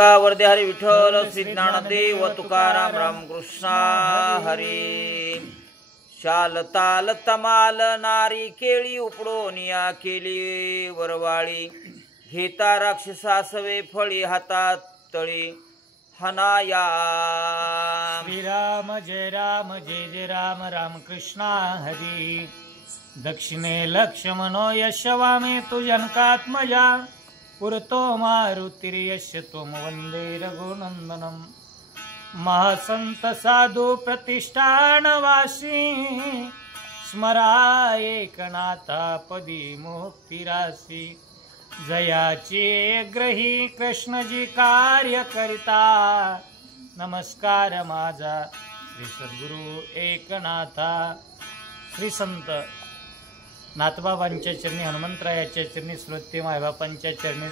मालिका वर्धे हरी विठ्ठल श्री ज्ञानदेव तुकाराम रामकृष्ण हरी. शाल ताल तमाल नारी केळी उपडोनिया केली वरवाळी. घेता राक्षसासवे फळी हातात तळी हनाया. श्रीराम जय राम राम कृष्ण हरी. दक्षिणे लक्ष्मणो यश वामे तु जनकात्मजा. पुरतो मारुतिर्यश त्वं वंदे रघुनंदनम. महासंत साधू प्रतिष्ठानवासी. स्मरा एकनाथा पदी मुक्तिरासी. जयाची ग्रही कृष्णजी कार्य करिता. नमस्कार माझा श्री सद्गुरु एकनाथा. श्री संत नाथबाबांच्या चरणी, हनुमंतरायाच्या चरणी, श्रोते मायबापांच्या चरणी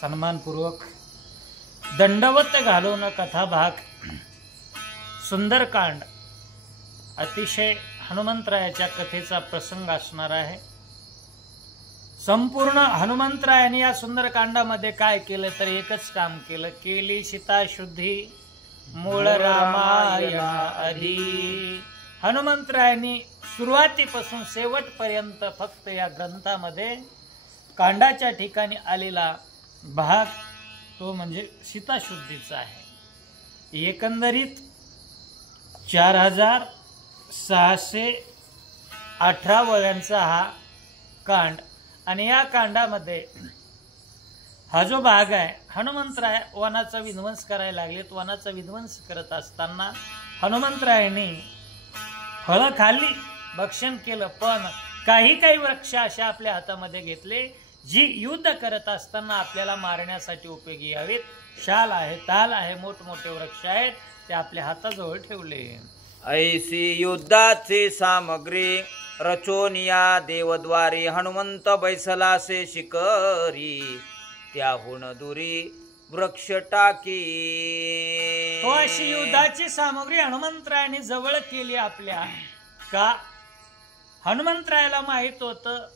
सन्मानपूर्वक दंडवत घालून कथाभाग सुंदरकांड अतिशय हनुमंतरायाच्या कथेचा प्रसंग असणार आहे. संपूर्ण हनुमंतरायाने या सुंदरकांडामध्ये काय केलं तर एकच काम केलं. केली सीता शुद्धी मूळ रामायण आधी. हनुमंतरायांनी सुरुवातीपासून शेवटपर्यंत फक्त या ग्रंथामध्ये कांडाच्या ठिकाणी आलेला भाग तो म्हणजे सीताशुद्धीचा आहे. एकंदरीत 4618 वळ्यांचा हा कांड. आणि या कांडामध्ये हा जो भाग आहे, हनुमंतराय वनाचा विध्वंस करायला लागलेत. वनाचा विध्वंस करत असताना हनुमंतरायांनी फळं खाल्ली, भक्षण केलं, पण काही वृक्ष असे आपल्या हातामध्ये घेतले जी युद्ध करत असताना आपल्याला मारण्यासाठी उपयोगी यावेत. शाल आहे, ताल आहे, मोठमोठे वृक्ष आहेत, ते आपल्या हाताजवळ ठेवले. ऐसी युद्धाची सामग्री रचोनिया देवद्वारी. हनुमंत बैसलासे शिकरी त्याहून दुरी वृक्ष टाकी. अशी युद्धाची सामग्री हनुमंतरायाने जवळ केली आपल्या. का हनुमंतरायाला माहित होतं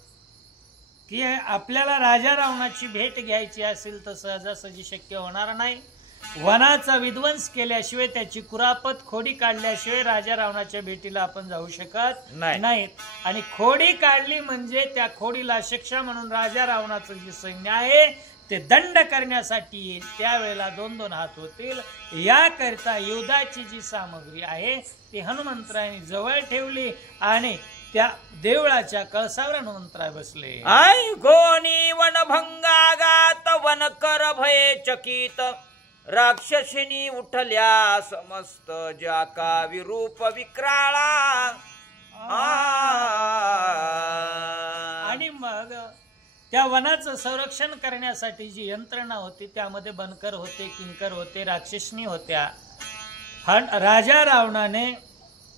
की आपल्याला राजा रावणाची भेट घ्यायची असेल तर सहजासहजी शक्य होणार नाही. वनाचा विध्वंस केल्याशिवाय, त्याची कुरापत खोडी काढल्याशिवाय राजा रावणाच्या भेटीला आपण जाऊ शकत नाहीत. आणि खोडी काढली म्हणजे त्या खोडीला शिक्षा म्हणून राजा रावणाचं जे सैन्य आहे ते दंड करण्यासाठी येईल. त्यावेळेला 2-2 हात होतील. याकरिता युद्धाची जी सामग्री आहे ती हनुमंतरायांनी जवळ ठेवली आणि त्या देवळाच्या कळसावर हनुमंतराय बसले. आई कोणी वनभंगागात वनकर भये चकित. राक्षसिनी उठल्या समस्त जाका विरूप विक्राळा. आणि मग त्या वनाचं संरक्षण करण्यासाठी जी यंत्रणा होती त्यामध्ये बनकर होते, किंकर होते, राक्षसनी होत्या. राजा रावणाने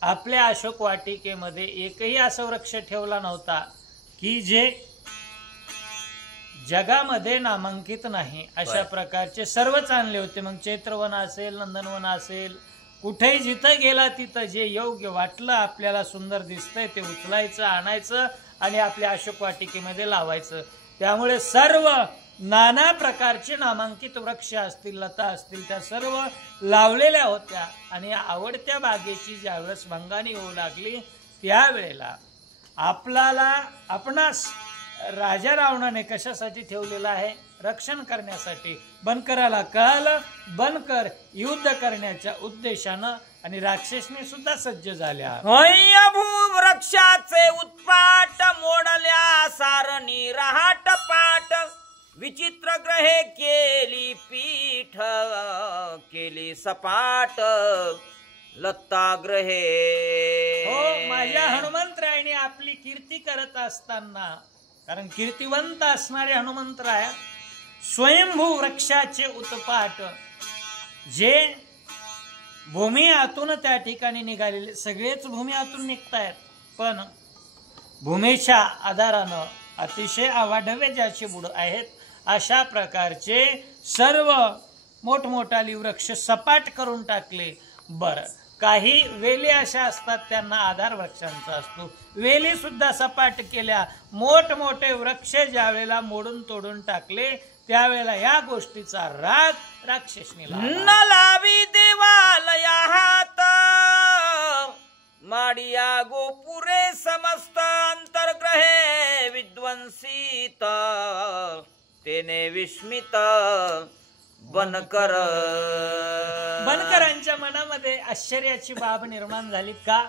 आपल्या अशोक वाटिकेमध्ये एकही असा वृक्ष ठेवला नव्हता की जे जगामध्ये नामांकित नाही. अशा प्रकारचे सर्वच आणले होते. मग चैत्रवन असेल, नंदनवन असेल, कुठेही जिथं गेला तिथं जे योग्य वाटलं, आपल्याला सुंदर दिसतंय ते उचलायचं, आणायचं आणि आपल्या अशोक वाटिकेमध्ये लावायचं. त्यामुळे सर्व नाना प्रकारचे नामांकित वृक्ष असतील, लता असतील, त्या सर्व लावलेल्या होत्या. आणि आवडत्या बागेची ज्यावेळेस भंगानी होऊ लागली त्यावेळेला आपणास राजा रावणाने कशासाठी ठेवलेला आहे? रक्षण करण्यासाठी. बनकराला कळालं, बनकर युद्ध करण्याच्या उद्देशानं आणि राक्षसने सुद्धा सज्ज झाल्या. वृक्षाचे उत्पाट मोडल्या सारणी रहाट पाट. विचित्र ग्रहे केली पीठ केली सपाट लत्ता ग्रहे. हो, माझ्या हनुमंतरायाने आपली कीर्ती करत असताना, कारण कीर्तिवंत असणारे हनुमंतराय स्वयंभू वृक्षाचे उत्पाट जे भूमी आतून त्या ठिकाणी निघालेले, सगळेच भूमी आतून निघतायत, पण भूमीच्या आधारानं अतिशय आवाढव्य ज्याचे बुड आहेत अशा प्रकारचे सर्व मोठमोठाली वृक्ष सपाट करून टाकले. बरं, काही वेली अशा असतात त्यांना आधार वृक्षांचा असतो, वेली सुद्धा सपाट केल्या. मोठमोठे वृक्ष ज्यावेळेला मोडून तोडून टाकले त्यावेळेला या गोष्टीचा राग राक्षसनीला आला. न लावी देवालया हात माडिया गोपुरे समस्त अंतर्ग्रहे विध्वंसित तेने विस्मित बनकर. बनकरांच्या मनामध्ये आश्चर्याची बाब निर्माण झाली. का?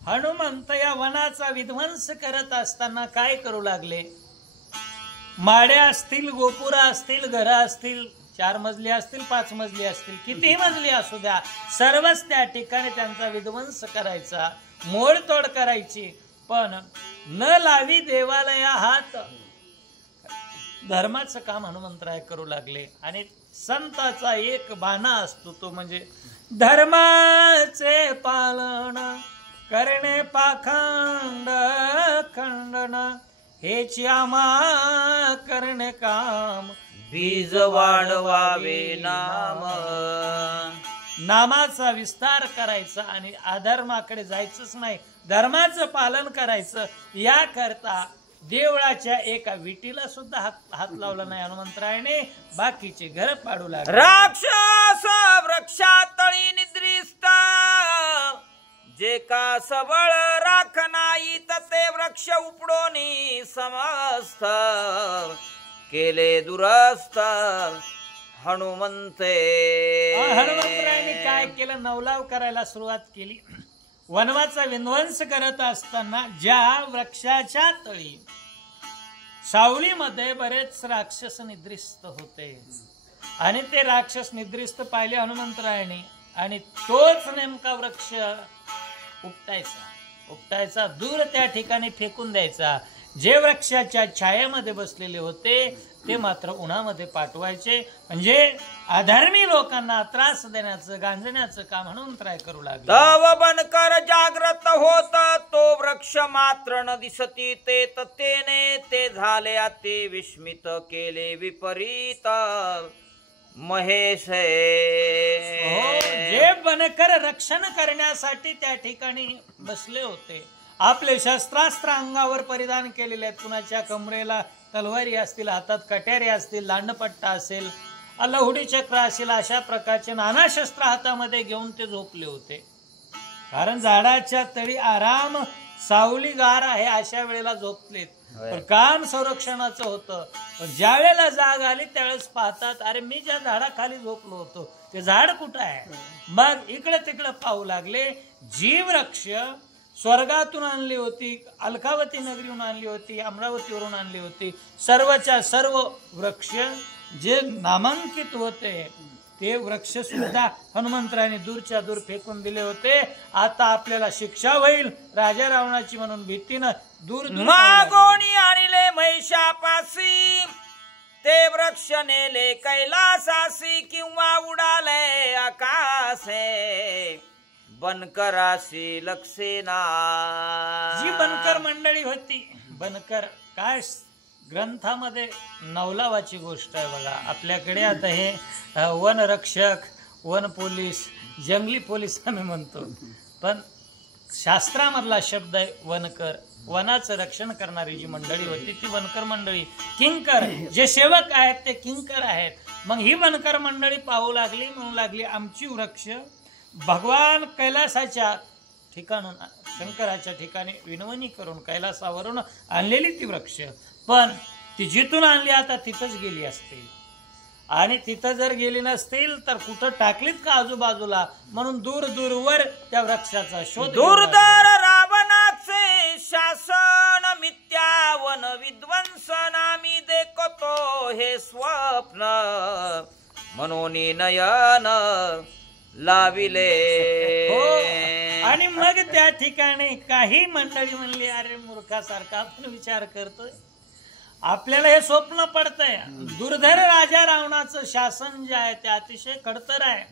हनुमंत या वनाचा विध्वंस करत असताना काय करू लागले? माड्या असतील, गोपुरा असतील, घर असतील, 4 मजली असतील, 5 मजली असतील, कितीही मजली असू द्या, सर्वच त्या ठिकाणी त्यांचा विध्वंस करायचा, मोडतोड करायची. पण न लावी देवालया हात, धर्माचं काम हनुमंतराय करू लागले. आणि संताचा एक बाणा असतो, तो म्हणजे धर्माचे पालन करणे पाखंड खंडन हेची आम्हा करणे काम बीज वाढवावे नाम. नामाचा विस्तार करायचा आणि अधर्माकडे जायचंच नाही, धर्माचं पालन करायचं. याकरता देवळाच्या एका विटीला सुद्धा हात लावला नाही हनुमंतरायाने. बाकीचे घर पाडू लागले. राक्षस वृक्षातळी निद्रिस्त जे का सबळ राख नाही ते वृक्ष उपडोनी समस्त केले दुरस्त हनुमंते. हनुमंतरायाने काय केलं? नवलाव करायला सुरुवात केली. वनवाचा विध्वंस करत असताना ज्या वृक्षाच्या तळी सावलीमध्ये बरेच राक्षस निद्रिस्त होते आणि ते राक्षस निद्रिस्त पाहिले हनुमंतरायाने, आणि तोच नेमका वृक्ष उपटायचा, दूर त्या ठिकाणी फेकून द्यायचा. जे वृक्षाच्या छायेमध्ये बसलेले होते ते मात्र उन्हामध्ये पाठवायचे. म्हणजे अधर्मी लोकांना त्रास देण्याचं, गांजण्याचं काम हनुमंतराय करू लागले. तव बनकर जागृत होत तो वृक्ष मात्र न दिसती ते तेने ते झाले अति विस्मित केले विपरीत महेश. जे बनकर रक्षण करण्यासाठी त्या ठिकाणी बसले होते, आपले शस्त्रास्त्र अंगावर परिधान केलेले आहेत, कुणाच्या कमरेला तलवारी असतील, हातात कट्यारे असतील, दांडपट्टा असेल, लहुडी चक्र असेल, अशा प्रकारचे नाना शस्त्र हातामध्ये घेऊन ते झोपले होते. कारण झाडाच्या तळी आराम, सावली गार आहे अशा वेळेला झोपलेत. पण काम संरक्षणाचं होतं. पण ज्या वेळेला जाग आली त्यावेळेस पाहतात, अरे मी ज्या झाडाखाली झोपलो होतो ते झाड कुठं आहे? मग इकडे तिकडे पाहू लागले. जी वृक्ष स्वर्गातून आणली होती, अलकावती नगरीहून आणली होती, अमरावतीवरून आणली होती, सर्वच्या सर्व वृक्ष जे नामांकित होते ते वृक्ष सुद्धा हनुमंतरायाने दूरच्या दूर फेकून दिले होते. आता आपल्याला शिक्षा होईल राजा रावणाची म्हणून भीतीनं दूर मागोनी आणले महिषापासी ते वृक्ष नेले कैलासासी किंवा उडाले आकाशे बनकराशी लक्षेना. जी बनकर मंडळी होती, बनकर काय ग्रंथामध्ये नवलावाची गोष्ट आहे बघा. आपल्याकडे आता हे वन रक्षक, वन पोलीस, जंगली पोलीस आम्ही म्हणतो, पण शास्त्रामधला शब्द आहे वनकर. वनाचं रक्षण करणारी जी मंडळी होती ती वनकर मंडळी. किंकर जे सेवक आहेत ते किंकर आहेत. मग ही वनकर मंडळी पाहू लागली, म्हणू लागली आमची वृक्ष भगवान कैलासाच्या ठिकाणून, शंकराच्या ठिकाणी विनवणी करून कैलासावरून आणलेली ती वृक्ष, पण ती जिथून आणली आता तिथंच गेली असतील. आणि तिथं जर गेली नसतील तर कुठं टाकलीत का आजूबाजूला, म्हणून दूर दूरवर त्या वृक्षाचा शोध. दुर्धर रावणाचे शासन मिथ्यावन विध्वंसन आम्ही देखतो हे स्वप्न म्हणून नयन लाविले. आणि मग त्या ठिकाणी काही मंडळी म्हणली, अरे मूर्खासारखा आपण विचार करतोय, आपल्याला हे स्वप्न पडतंय. दुर्धर राजा रावणाचं शासन जे आहे ते अतिशय खडतर आहे.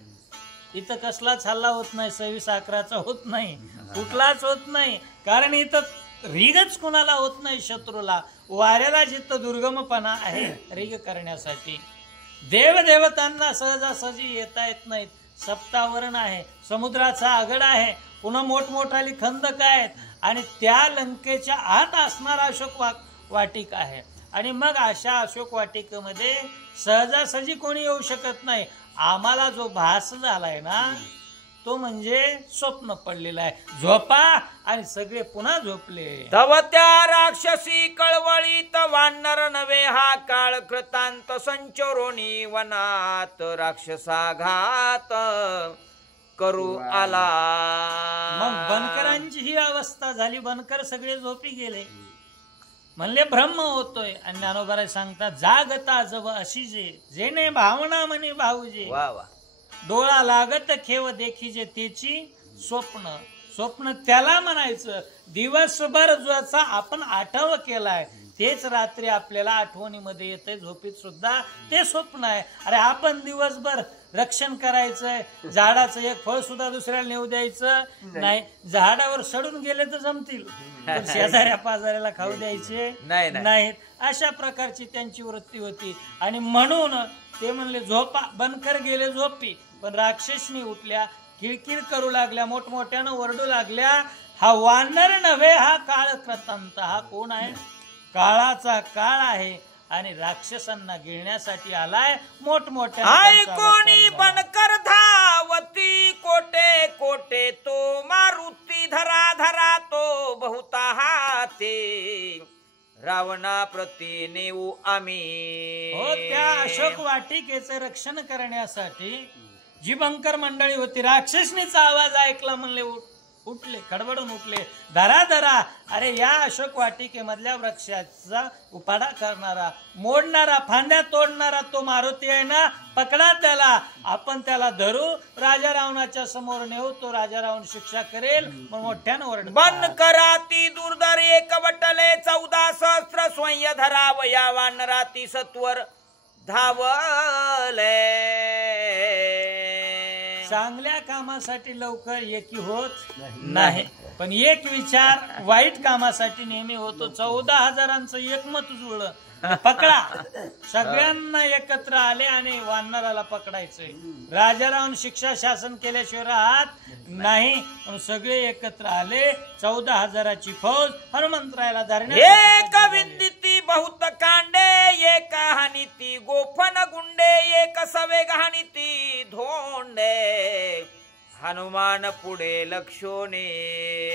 इथं कसलाच हल्ला होत नाही, 26/11 होत नाही, कुठलाच होत नाही. कारण इथं रीगच कुणाला होत नाही शत्रूला. वाऱ्याला जिथं दुर्गमपणा आहे रीग करण्यासाठी, देवदेवतांना सहजासहजी येता येत नाहीत. सप्तावरण आहे, समुद्राचा आगड आहे, पुन्हा मोठमोठाली खंदक आहेत, आणि त्या लंकेच्या आत असणारा अशोक वाटिका आहे. आणि मग अशा अशोक वाटिकेमध्ये सहजासहजी कोणी येऊ शकत नाही. आम्हाला जो भास झालाय ना तो म्हणजे स्वप्न पडलेलं आहे. झोपा आणि सगळे पुन्हा झोपले. तव त्या राक्षसी कळवळीत वानर नवे हा काळ कृतांत संचरोनी वनात राक्षसाघात करू आला. मग बनकरांची ही अवस्था झाली. बनकर सगळे झोपी गेले. म्हणले ब्रह्म होतोय. आणि ज्ञानोबा सांगतात जागता जव अशी जेने भावना म्हणे भाऊजे. वा वा. डोळा लागत खेव देखीजे त्याची स्वप्न. स्वप्न त्याला म्हणायचं. दिवसभर ज्याचा आपण आठव केलाय तेच रात्री आपल्याला आठवणीमध्ये येते. झोपीत सुद्धा ते स्वप्न आहे. अरे आपण दिवसभर रक्षण करायचंय. झाडाचं एक फळ सुद्धा दुसऱ्याला नेऊ द्यायचं नाही. झाडावर सडून गेले तर जमतील पण शेजाऱ्या पाजाऱ्याला खाऊ द्यायचे नाहीत. अशा प्रकारची त्यांची वृत्ती होती. आणि म्हणून ते म्हणले झोपा. बनकर गेले झोपी. पण राक्षसनी उठल्या, किळकिळ करू लागल्या, मोठमोठ्यानं ओरडू लागल्या. हा वानर नव्हे हा काळ कृतांत. हा कोण आहे? काळाचा काळ आहे आणि राक्षसांना गिळण्यासाठी आलाय. मोठमोठ्या कोणी बनकर धावती कोटे कोटे तो मारुती धरा धरा तो बहुता हाते रावणा प्रती नेऊ आम्ही. हो, त्या अशोक वाटिकेचं रक्षण करण्यासाठी जी बंकर मंडळी होती राक्षसनीचा आवाज ऐकला म्हणले उठले, खडबडून उठले. धरा धरा. अरे या अशोक वाटिकेमधल्या वृक्षाचा उपाडा करणारा, मोडणारा, फांद्या तोडणारा तो मारुती आहे ना, पकडा त्याला. आपण त्याला धरू, राजा रावणाच्या समोर नेऊ. तो राजा रावण शिक्षा करेल. मग मोठ्यानं ओरड. बन कराती दुर्धर एक वटले 14 सहस्त्र स्वयं धरावया वानराती सत्वर धावले. चांगल्या कामासाठी लवकर एकी होत नाही, पण एक विचार वाईट कामासाठी नेहमी होतो. 14,000चं एकमत जुळलं. पकडा. सगळ्यांना एकत्र आले आणि वानराला पकडायचंय. राजा रावण शिक्षा शासन केल्याशिवाय राहत नाही. पण सगळे एकत्र आले. 14,000ची फौज हनुमंतरायाला धरण्यासाठी. एक विंदिती बहुत कांडे एक हानिती गोफन गुंडे एक सवे हानिती धोंडे हनुमान पुढे लक्षोने.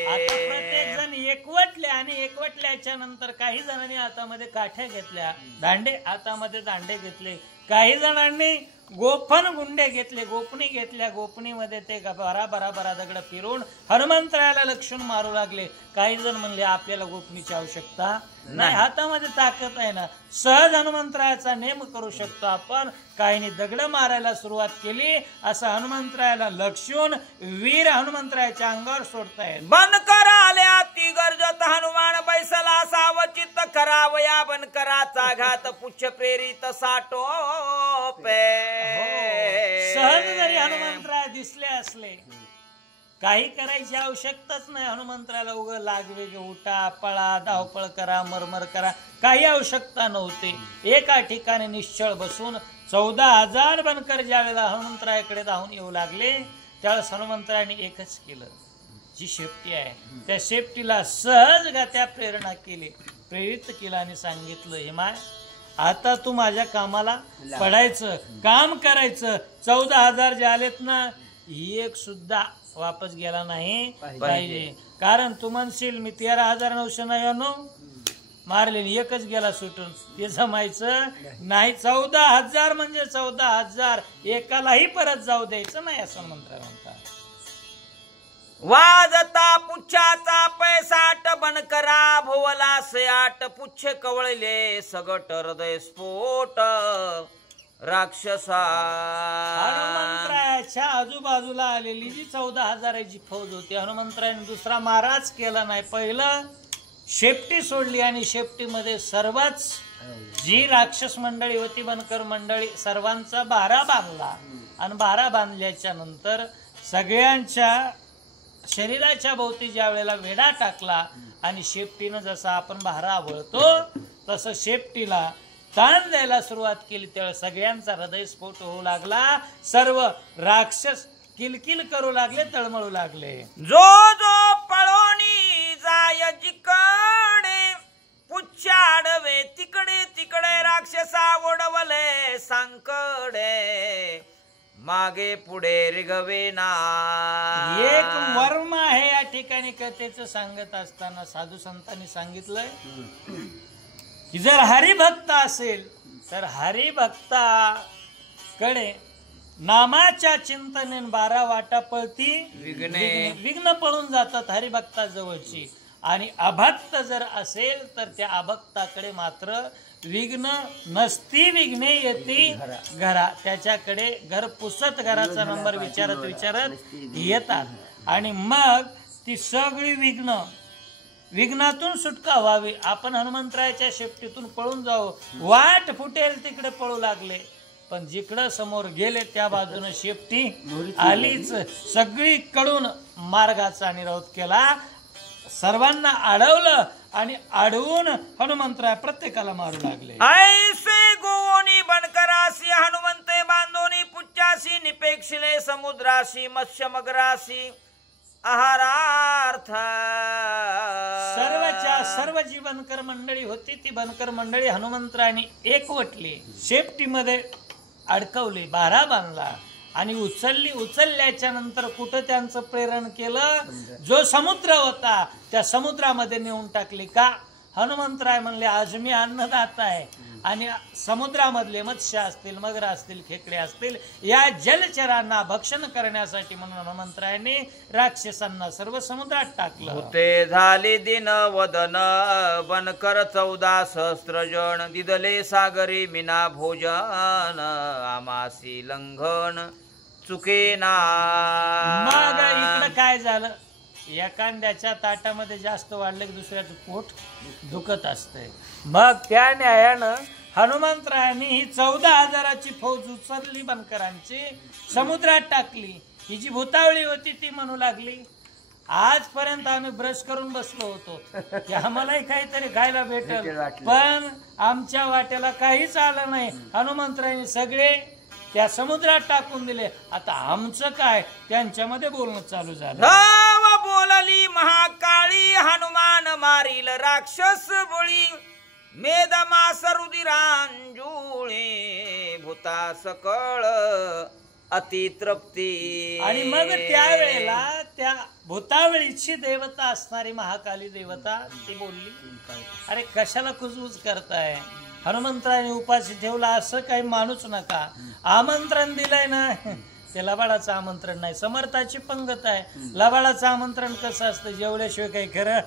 आता प्रत्येक जण एकवटले आणि एकवटल्याच्या नंतर काही जणांनी हातामध्ये काठ्या घेतल्या, दांडे हातामध्ये दांडे घेतले. काही जणांनी गोफन गुंडे घेतले, गोपणी घेतल्या. गोपणीमध्ये ते बरा बरा बरा दगड फिरून हनुमंतरायाला लक्षण मारू लागले. काही जण म्हणले आपल्याला गोपणीची आवश्यकता नाही, हातामध्ये ताकद आहे ना, सहज हनुमंतरायाचा नेम करू शकतो आपण. काहींनी दगड मारायला सुरुवात केली. असं हनुमंतरायाला लक्षून वीर हनुमंतरायाच्या अंगावर सोडतायत. बनकर आल्या ती गरजत हनुमान बैसला सावचित करावया बनकराचा घात पुच्छ प्रेरित साटोपे. सहज जरी हनुमंतराय दिसले असले, काही करायची आवश्यकताच नाही. हनुमंतराला उगा लागवेगे उठा, पळा, धावपळ करा, मरमर करा, काही आवश्यकता नव्हती. एका ठिकाणी निश्चळ बसून 14,000 बनकर ज्या वेळेला हनुमंतरायाकडे धावून येऊ लागले त्यावेळेस हनुमंतरायाने एकच केलं. जी शेपटी आहे त्या शेपटीला सहज त्या प्रेरणा केली, प्रेरित केलं आणि सांगितलं, हे माय आता तू माझ्या कामाला पडायचं, काम करायचं. 14,000 जे आलेत ना, एक सुद्धा वापस गेला नाही पाहिजे. कारण तू म्हणशील मी 13,999 मारले, एकच गेला सुटून, ते जमायचं नाही. 14,000 म्हणजे 14,000, एकालाही परत जाऊ द्यायचं नाही असं मंत्र म्हणतात. वाजता पुच्छाचा पैसाट बनकरा भोवला से आट पुच्छ कवळले सगट हृदय स्फोट राक्षसा. हनुमंतरायाच्या आजूबाजूला आलेली जी 14,000ची फौज होती, हनुमंतरायाने दुसरा माराच केला नाही. पहिलं शेपटी सोडली आणि शेपटीमध्ये सर्वच जी राक्षस मंडळी होती, बनकर मंडळी, सर्वांचा बारा बांधला. आणि बारा बांधल्याच्या नंतर सगळ्यांच्या शरीराच्या भोवती ज्या वेळेला वेढा टाकला आणि शेपटीनं जसा आपण बारा आवळतो तसं शेपटीला ताण द्यायला सुरुवात केली. त्यावेळेस सगळ्यांचा हृदयस्फोट होऊ लागला. सर्व राक्षस किलकिल करू लागले, तळमळू लागले. जो जो पळोनी जाय जिकडे पुच्छाडवे तिकडे तिकडे राक्षसा ओढवले सांकडे मागे पुढे रिगवेना. एक वर्म आहे या ठिकाणी कथेचं सांगत असताना साधू संतांनी सांगितलंय की जर हरिभक्त असेल तर हरिभक्ताकडे नामाच्या चिंतनेन 12 वाटा पळती विघ्न पळून जातात हरिभक्ताजवळची. आणि अभक्त जर असेल तर त्या अभक्ताकडे मात्र विघ्न नसती, विघ्ने येती घरा. त्याच्याकडे घर पुसत घराचा नंबर विचारत येतात. आणि मग ती सगळी विघ्नातून सुटका व्हावी. आपण हनुमंतरायाच्या शेपटीतून पळून जाऊ, वाट फुटेल तिकडे पळू लागले, पण जिकडं समोर गेले त्या बाजूने शेपटी आलीच. सगळीकडून मार्गाचा निरोध केला, सर्वांना अडवलं आणि अडवून हनुमंतराय प्रत्येकाला मारू लागले. ऐसे गोनी बनकरासी हनुमंते बांधोनी पुच्चासी निपेक्षिले समुद्रासी मत्स्य मगरासी आहारार्थ. सर्व जी बनकर मंडळी होती ती बनकर मंडळी हनुमंतरायाने एकवटली, शेपटीमध्ये अडकवली, बारा बांधला आणि उचलल्याच्या नंतर कुठं त्यांचं प्रेरण केलं, जो समुद्र होता त्या समुद्रामध्ये नेऊन टाकली. का? हनुमंतराय म्हणले आज मी अन्नदाता आहे आणि समुद्रामधले मत्स्य असतील, मगर असतील, खेकडे असतील, या जलचरांना भक्षण करण्यासाठी म्हणून हनुमंतरायाने राक्षसांना सर्व समुद्रात टाकलं. होते झाले दिन वदन बनकर 14 सहस्त्रजण दिदले सागरी मिना भोजन आमासी लंघन चुकेना. मग इकडं काय झालं, एखाद्याच्या ताटामध्ये जास्त वाढलं की दुसऱ्याचं पोट दुखत असतंय. मग त्या न्यायानं हनुमंतरायांनी ही 14,000ची फौज उचलली, बनकरांची समुद्रात टाकली. ही जी भूतावळी होती ती म्हणू लागली आजपर्यंत आम्ही ब्रश करून बसलो होतो की आम्हालाही काहीतरी खायला भेटेल, पण आमच्या वाट्याला काहीच आलं नाही. हनुमंतरायांनी सगळे त्या समुद्रात टाकून दिले. आता आमचं काय? त्यांच्यामध्ये बोलणं चालू झालं. बोलली महाकाळी हनुमान मारील राक्षस बळी मेदमास रुधिरांजुळे भूता सकळ अतितृप्ती. आणि मग त्यावेळेला त्या भूतावळीची देवता असणारी महाकाली देवता ती बोलली, अरे कशाला कुजबुज करताय? हनुमंतरायाने उपाशी ठेवला असं काही मानूच नका. आमंत्रण दिलंय ना, ते लबाडाचं आमंत्रण नाही, समर्थाची पंगत आहे. लबाडाचं आमंत्रण कसं असतं, जेवल्याशिवाय काही खरं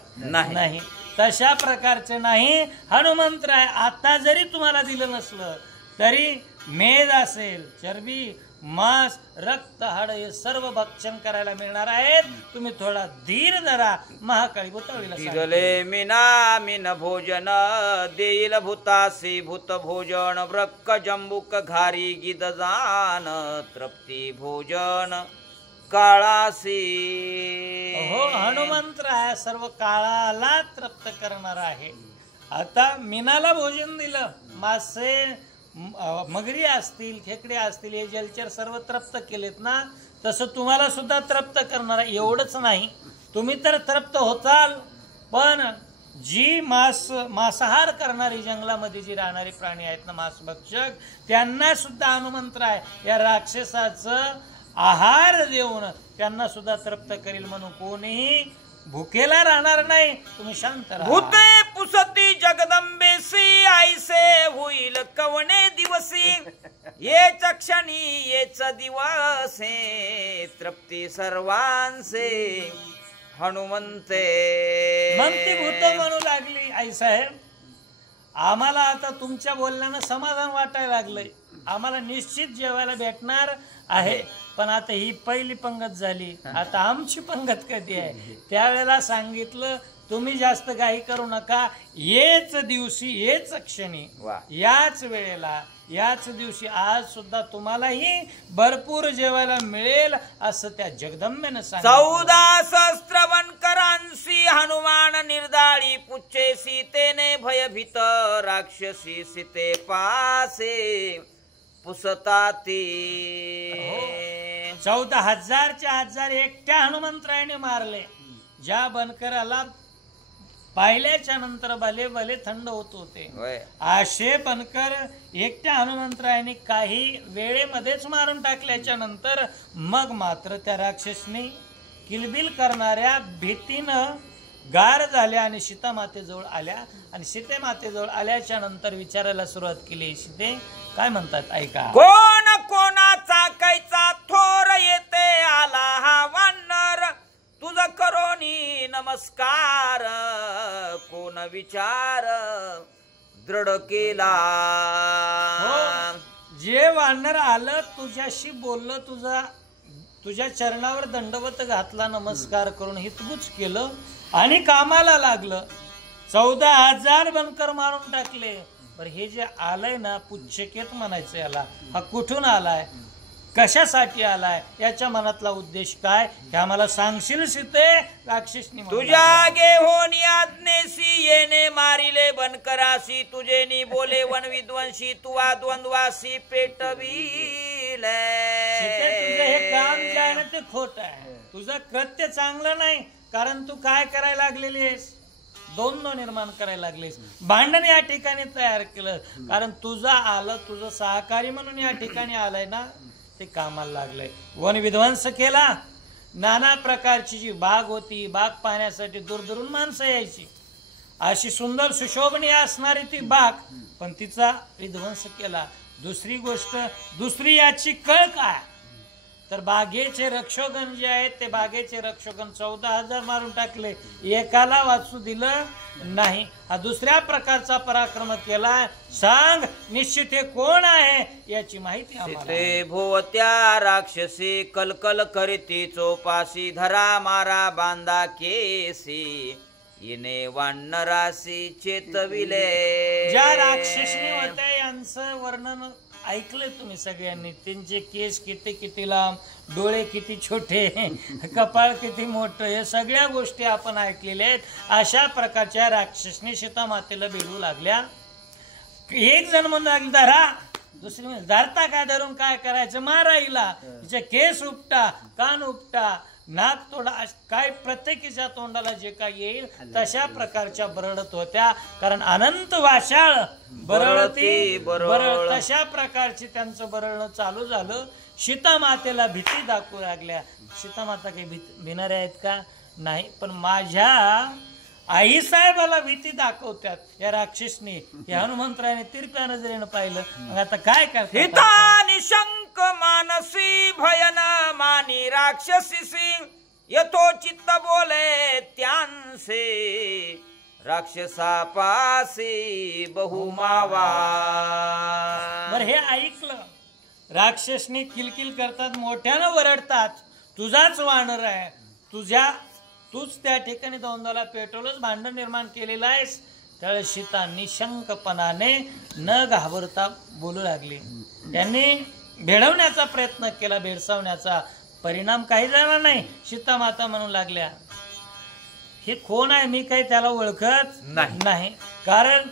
नाही. तशा प्रकारचे नाही. हनुमंतराय आता जरी तुम्हाला दिलं नसलं तरी मेद असेल, चरबी, मांस, रक्त, हाड हे सर्व भक्षण करायला मिळणार आहेत. तुम्ही थोडा धीर धरा. महाकाळी भूतावळीला दिदले मिना मिन भोजन देईल भूतासी भूत भोजन व्रक्क जंबुक घारी गिदजान तृप्ती भोजन काळासी. हो, हनुमंतराय सर्व काळाला तृप्त करणार आहे. आता मीनाला भोजन दिलं, मासे मगरी असतील, खेकडे असतील, हे जलचर सर्व तृप्त केलेत ना, तसं तुम्हाला सुद्धा तृप्त करणार. एवढंच नाही, तुम्ही तर तृप्त होताल, पण जी मांसाहार करणारी जंगलामध्ये जी राहणारी प्राणी आहेत ना, मांसभक्षक, त्यांना सुद्धा हनुमंतराय या राक्षसाचं आहार देऊन त्यांना सुद्धा तृप्त करील. म्हणून कोणीही भुकेला राहणार नाही. तुम्ही शांत राहा. भूते पुसती जगदंबेसी आईसे होईल कवणे दिवसी येच क्षणी येच दिवसे तृप्ती सर्वांसे हनुमंते. मग ती भूत म्हणू लागली, आई साहेब आम्हाला आता तुमच्या बोलण्यानं समाधान वाटायला लागलंय, आम्हाला निश्चित जेवायला भेटणार आहे, पण आता ही पहिली पंगत झाली, आता आमची पंगत कधी आहे? त्यावेळेला सांगितलं तुम्ही जास्त घाई करू नका, येच दिवशी येच क्षणी याच वेळेला याच दिवशी आज सुद्धा तुम्हालाही भरपूर जेवायला मिळेल असं त्या जगदंबेनं सांगितलं. 14 सहस्त्र वनकरांसी हनुमान निर्दाळी पुच्छे सीतेने भयभीत राक्षसी सीते पासे पुसताती. 14,000च्या 1000 एकट्या हनुमंतरायाने मारले. ज्या बनकराला पाहिल्याच्या नंतर भले भले थंड होत होते. होय. असे बनकर एकट्या हनुमंतरायाने काही वेळेमध्येच मारून टाकल्याच्या नंतर मग मात्र त्या राक्षसने किलबिल करणाऱ्या भीतीनं गार झाल्या आणि सीतामातेजवळ आल्या. आणि सीतेमातेजवळ आल्याच्या नंतर विचारायला सुरुवात केली. सीते काय म्हणतात ऐका. कोण कोणाचा कैचा थोर येते आला हा वानर, तुझ करोनी नमस्कार, कोण विचार दृढ केला. जे वानर आलं तुझ्याशी बोललं, तुझ्या चरणावर दंडवत घातला नमस्कार करून, हितगुज केलं आणि कामाला लागलं. 14,000 बनकर मारून टाकले. पर हे जे आलंय ना पुच्छकेत म्हणायचं याला, हा कुठून आलाय, कशासाठी आलाय, याच्या मनातला उद्देश काय हे आम्हाला सांगशील सीते. राक्षसनी तुझ्या घेऊन आज्ञेसी येणे मारिले बनकरासी, तुझे नि बोले वन विद्वंशी, तुवा द्वंद्वासी पेटविले. तुझं हे काम जे आहे ना ते खोट आहे, तुझं कृत्य चांगलं नाही. कारण तू काय करायला लागलेली आहेस, द्वंद्व निर्माण करायला लागलेस, भांडण या ठिकाणी तयार केलं. कारण तुझं आलं, तुझं सहकारी म्हणून या ठिकाणी आलंय ना, ते कामाला लागलंय. वन विध्वंस केला. नाना प्रकारची जी बाग होती, बाग पाहण्यासाठी दूरदूरून माणसं यायची. अशी सुंदर सुशोभनीय असणारी ती बाग, पण तिचा विध्वंस केला. दुसरी गोष्ट, दुसरी याची कळ काय, तर बागेचे रक्षोगण जे आहेत ते बागेचे रक्षोगण 14,000 मारून टाकले, एकाला वाचू दिलं नाही. हा दुसऱ्या प्रकारचा पराक्रम केला. सांग निश्चित हे कोण आहे याची माहिती आम्हाला. ते भोवत्या राक्षसी कलकल करीती, चोपासी धरा मारा बांधा केसी, येणे वानरासी चेतविले. ज्या राक्षसनी होत्या यांचं वर्णन ऐकलंय तुम्ही सगळ्यांनी. त्यांचे केस किती किती लांब, डोळे किती छोटे, कपाळ किती मोठं, हे सगळ्या गोष्टी आपण ऐकलेल्या आहेत. अशा प्रकारच्या राक्षसनी सीतामातेला भिडू लागल्या. एक जण म्हणू लागले धरा, दुसरी म्हणजे धरता काय, धरून काय करायचं, मारा हिला, तिचे केस उपटा, कान उपटा, नाक तोडा, काय प्रत्येकीच्या तोंडाला जे काय येईल तशा प्रकारच्या बरळत होत्या. कारण अनंत वाशाळ बरळती बरळ, तशा प्रकारची त्यांचं बरळणं चालू झालं. सीतामातेला भीती दाखवू लागल्या. सीतामाता काही भिणाऱ्या आहेत का, नाही, पण माझ्या आई साहेबाला भीती दाखवतात या राक्षसनी. हे हनुमंतरायाने तिरप्या नजरेनं पाहिलं. मग आता काय करतात. निशंक मानसी भयन मानी राक्षसी, यथोचित्त बोले त्यांसे, राक्षसापासी बहुमावा. बर हे ऐकलं, राक्षसनी किलकिल करतात, मोठ्यानं वरडतात, तुझाच वानर आहे, तूच त्या ठिकाणी द्वंद्वाला पेटवलंच, भांडण निर्माण केलेलं आहेस. त्यावेळेस सीता निशंकपणाने न घाबरता बोलू लागली. त्यांनी भेडवण्याचा प्रयत्न केला, भेडसावण्याचा. परिणाम काही झाला नाही. सीता माता म्हणू लागल्या हे कोण आहे, मी काही त्याला ओळखत नाही. कारण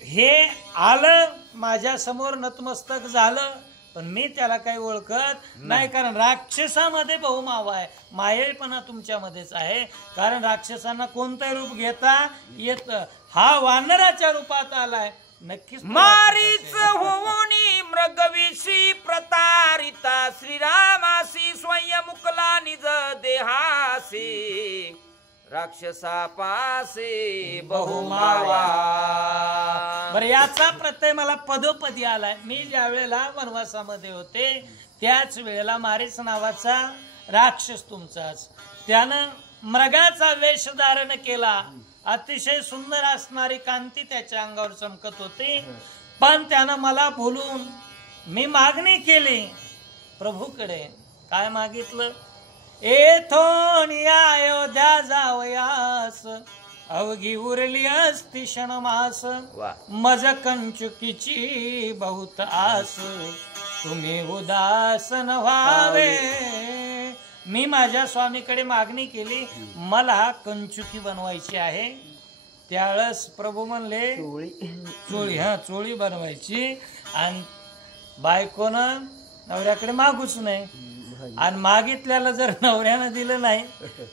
हे आलं माझ्या समोर, नतमस्तक झालं, पण मी त्याला काही ओळखत नाही. कारण राक्षसामध्ये बहुमावा आहे, मायेपणा तुमच्यामध्येच आहे. कारण राक्षसांना कोणतंही रूप घेता येत, हा वानराच्या रूपात आलाय. नक्कीच मारीच होऊनी मृगविषी प्रतारिता, श्रीरामासी स्वयंमुकला निज देहासी, राक्षसापासे बहुमावा. बरं, याचा प्रत्यय मला पदोपदी आलाय. मी ज्या वेळेला वनवासामध्ये होते त्याच वेळेला मारीच नावाचा राक्षस तुमचाच, त्यानं मृगाचा वेश धारण केला. अतिशय सुंदर असणारी कांती त्याच्या अंगावर चमकत होती. पण त्यानं मला बोलून मी मागणी केली प्रभूकडे. काय मागितलं, येथून अयोध्या जावयास, अवघी उरली असती क्षणमास, मज कंचुकीची बहुत आस, तुम्ही उदासन व्हावे. मी माझ्या स्वामीकडे मागणी केली, मला कंचुकी बनवायची आहे. त्यावेळेस प्रभू म्हणले चोळी बनवायची आणि बायकोनं नवऱ्याकडे मागूच नाही. आणि मागितल्याला जर नवऱ्यानं दिलं नाही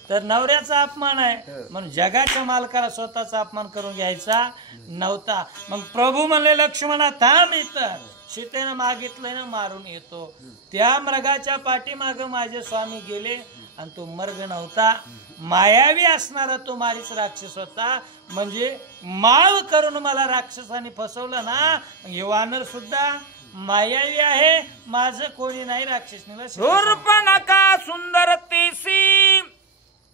तर नवऱ्याचा अपमान आहे. म्हणून जगाच्या मालकाला स्वतःचा अपमान करून घ्यायचा नव्हता. मग प्रभू म्हणले लक्ष्मणा थांब इथं, सीतेनं मागितलंय ना मारून येतो. त्या मृगाच्या पाठीमाग माझे स्वामी गेले आणि तो मर्ग नव्हता, मायावी असणारा तो मारीच राक्षस होता. म्हणजे माव करून मला राक्षसाने फसवलं ना, हे वानर सुद्धा मायावी आहे, माझं कोणी नाही राक्षसनीला. शूर्पणखा सुंदर तेसी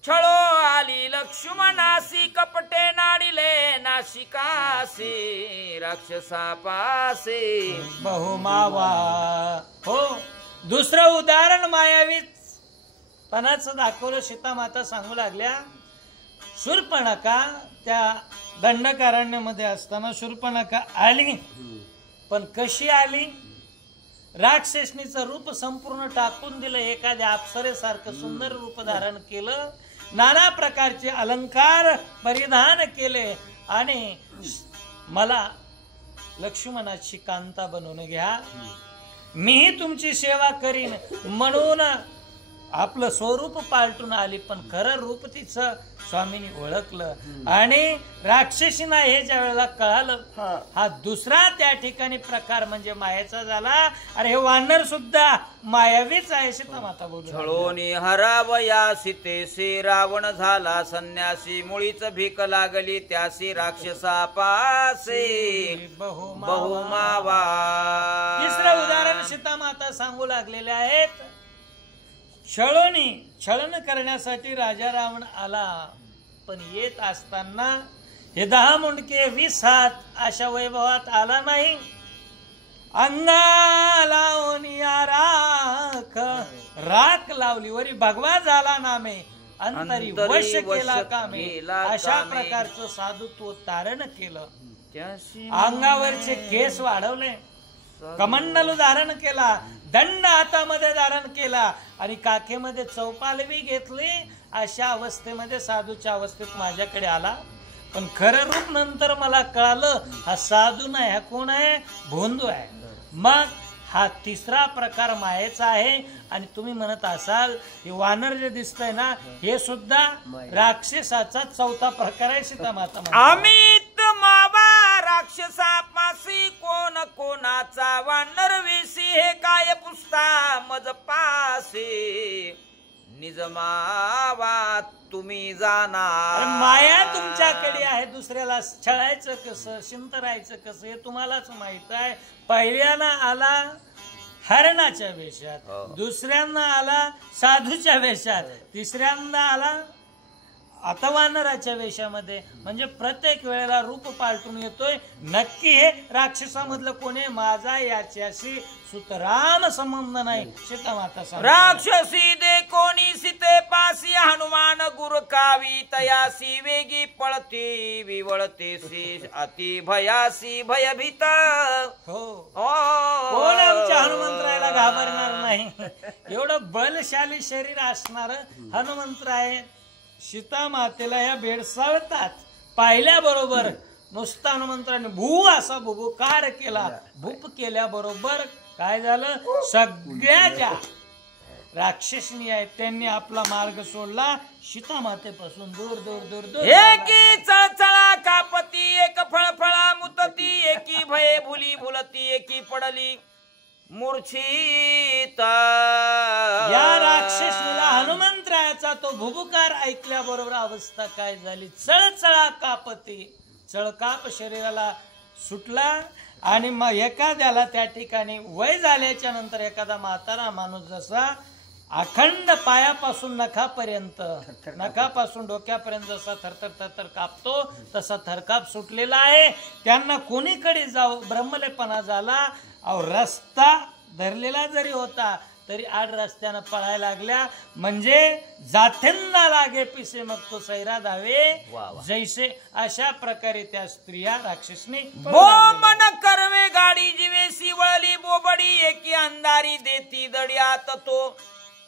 छळो आली लक्ष्मणासी, कपटे नाडिले नाशिकासी राक्षसापासे बहुमावा. हो, दुसरं उदाहरण मायावीच पणाचं दाखवलं. सीता माता सांगू लागल्या, शूर्पणखा त्या दंडकारण्यामध्ये असताना शूर्पणखा आली, पण कशी आली? राक्षसनीचं रूप संपूर्ण टाकून दिलं, एखाद्या अप्सरेसारखं सुंदर रूप धारण केलं, नाना प्रकारचे अलंकार परिधान केले आणि मला लक्ष्मणाची कांता बनवून घ्या, मीही तुमची सेवा करीन म्हणून आपलं स्वरूप पालटून आली. पण खरं रूप तिचं स्वामींनी ओळखलं आणि राक्षसीना हे ज्या वेळेला कळालं, हा दुसरा त्या ठिकाणी प्रकार म्हणजे मायेचा झाला. अरे हे वानर सुद्धा मायावीच आहे. सीता माता बोलू, छळोनी हरावया सीतेसी, रावण झाला संन्यासी, मुळीच भीक लागली त्यासी राक्षसापासे बहुमावा. तिसरं उदाहरण सीता माता सांगू लागलेले आहेत. छळण करण्यासाठी राजा रावण आला, पण येत असताना हे 10 मुंडके 20 हात अशा वैभवात आला नाही. अंगाला राख लावली वरी भगवा झाला नामे, अंतरी वश केला कामे. अशा प्रकारचं साधुत्व तारण केलं. अंगावरचे केस वाढवले, कमंडल धारण केला, दंड हातामध्ये धारण केला आणि काखेमध्ये चौपालवी घेतली. अशा अवस्थेमध्ये साधूच्या अवस्थेत माझ्याकडे आला. पण खरं रूप नंतर मला कळालं, हा साधू नाही, हा कोण आहे? भोंदू आहे. मग हा तिसरा प्रकार मायेचा आहे. आणि तुम्ही म्हणत असाल हे वानर जे दिसतंय ना, हे सुद्धा राक्षसाचा चौथा प्रकार आहे. सीता माता अमित मावा राक्षसापासी, कोण कोणाचा वानर वेसी, हे काय पुसता मज पासे, निज मावा तुम्ही जाणार. माया तुमच्याकडे आहे. दुसऱ्याला छळायचं कसं, शिंतरायचं कसं हे तुम्हालाच माहित आहे. पहिल्याना आला हरणाच्या वेशात, दुसऱ्यांदा आला साधूच्या वेशात, तिसऱ्यांदा आला आता वानराच्या वेशामध्ये. म्हणजे प्रत्येक वेळेला रूप पालटून येतोय. नक्की हे राक्षसामधलं कोणी? माझा याच्याशी सुतराम संबंध नाही. सीता माता सांगते, राक्षसी दे कोणी सीते पासी, हनुमान गुरकावी तयासी, वेगी पळती विवळतेसी, अति भयासी भयभीत. हो, कोण आमच्या हनुमंतरायला घाबरणार नाही? एवढं बलशाली शरीर असणार हनुमंतराय सीता मातेला या भेडसावतात. पाहिल्याबरोबर नुसता हनुमंतराने भू असा भुभुकार केला. भूप केल्याबरोबर काय झालं? सगळ्या ज्या राक्षसनी आहेत त्यांनी आपला मार्ग सोडला. सीता मातेपासून दूर दूर दूर दूर. एकी चळचळा कापती, एक फळफळा मुतती, एकी भये भुली भुलती, एकी पडली मूर्छित. या राक्षसनीला हनुमंतरायाचा तो भुभुकार ऐकल्याबरोबर अवस्था काय झाली? चळचळा कापती, चळकाप शरीराला सुटला. आणि मग एखाद्याला त्या ठिकाणी वय झाल्याच्या नंतर एखादा म्हातारा माणूस जसा अखंड पायापासून नखापर्यंत, नखापासून डोक्यापर्यंत जसा थरथर थरथर कापतो तसा थरकाप सुटलेला आहे. त्यांना कोणीकडे जाऊ ब्रह्मलेपणा झाला. अहो रस्ता धरलेला जरी होता तरी आड रस्त्यानं पळायला लागल्या. म्हणजे जाथेंना लागे पिसे मग तो सैरा धावे जैसे. अशा प्रकारे त्या स्त्रिया राक्षसनी बोमन करवे गाडी जीवेसी, वळली बोबडी एकी अंधारी देती दड्यात, तो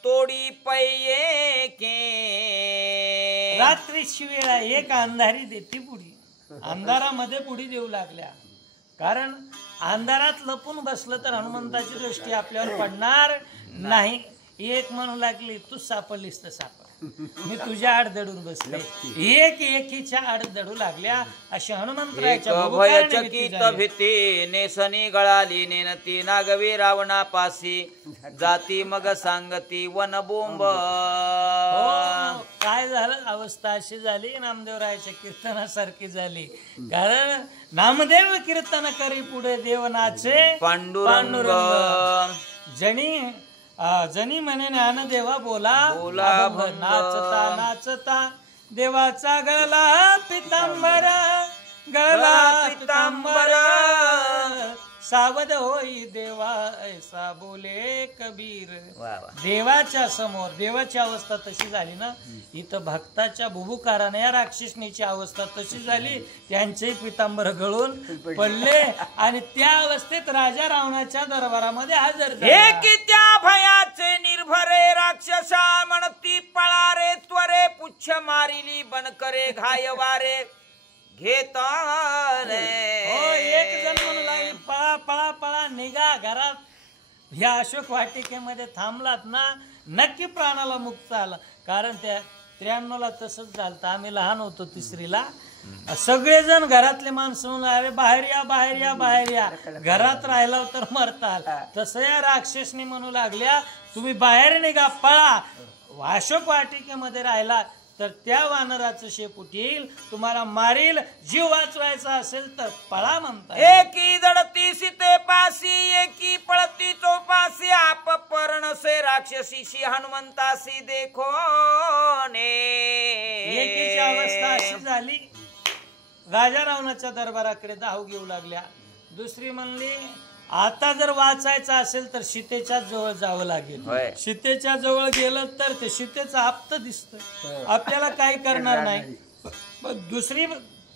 तोडी पैये के. रात्रीची वेळ आहे, एक अंधारी देती बुडी. अंधारामध्ये बुडी देऊ लागल्या. कारण अंधारात लपून बसलं तर हनुमंताची दृष्टी आपल्यावर पडणार नाही. एक म्हणू लागली तू सापडलीस तर सापड, मी तुझ्या आड दडून बसले. एक एकीच्या आड दडू लागल्या. अशी हनुमंतरायाच्या बुभुकारने भीती भयचकित झाली. भीती नेसनी गळाली नेनती नागवी रावणापासी जाती मग सांगती वनबोंब. हो, काय झालं, अवस्था अशी झाली नामदेवरायाच्या कीर्तनासारखी झाली. कारण नामदेव कीर्तन करी पुढे देवनाचे पांडुरंग. जनी म्हणे ज्ञानदेवा बोला बोला अभंग. नाचता नाचता देवाचा गळला पितांबर, गळला पितांबर, सावध होई देवा ऐसा बोले कबीर. देवाच्या समोर देवाची अवस्था तशी झाली ना, इथं भक्ताच्या बुभुकाराने या राक्षसनीची अवस्था तशी झाली. त्यांचे पितांबर गळून पडले आणि त्या अवस्थेत राजा रावणाच्या दरबारामध्ये हजर झाले. हे की त्या भयाचे निर्भरे राक्षसा म्हणती पळा रे त्वरे पुच्छ मारिली बनकरे घायवारे घेताने. हो, एक जण म्हणू लागले पळा पळा पळा निघा घरात. ह्या अशोक वाटिकेमध्ये थांबलात ना नक्की प्राणाला मुक्त आला. कारण त्या 93ला तसंच झालं. आम्ही लहान होतो 3रीला. सगळेजण घरातले माणसं म्हणून अरे बाहेर या बाहेर या बाहेर या, घरात राहिला तर मरताल. तसं या राक्षसनी म्हणू लागल्या तुम्ही बाहेर निघा पळा. अशोक वाटिकेमध्ये राहिला तर त्या वानराचं शेपूट येईल, तुम्हाला मारील. जीव वाचवायचा असेल तर पळा म्हणतात. एकी दडती सीते पासी एकी पळती चौपासी आप पर्णसे राक्षसीशी हनुमंतासी देखो ने. एकीची अवस्था अशी झाली, राजा रावणाच्या दरबाराकडे धाव घेऊ लागल्या. दुसरी म्हणली आता जर वाचायचं असेल तर सीतेच्या जवळ जावं लागेल. सीतेच्या जवळ गेलं तर ते सीतेचं आप्त दिसतं, आपल्याला काही करणार नाही.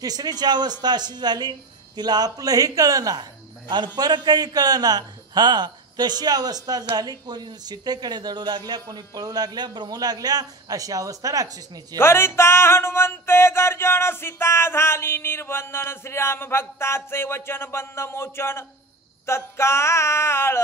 तिसरीची अवस्था अशी झाली, तिला आपलंही कळना आणि परकही कळना. हा, तशी अवस्था झाली. कोणी सीतेकडे दडू लागल्या, कोणी पळू लागल्या, भ्रमू लागल्या. अशी अवस्था राक्षसनीची. करिता हनुमंते गर्जन सीता झाली निर्बंधन श्रीराम भक्ताचे वचन बंद मोचन तत्काळ.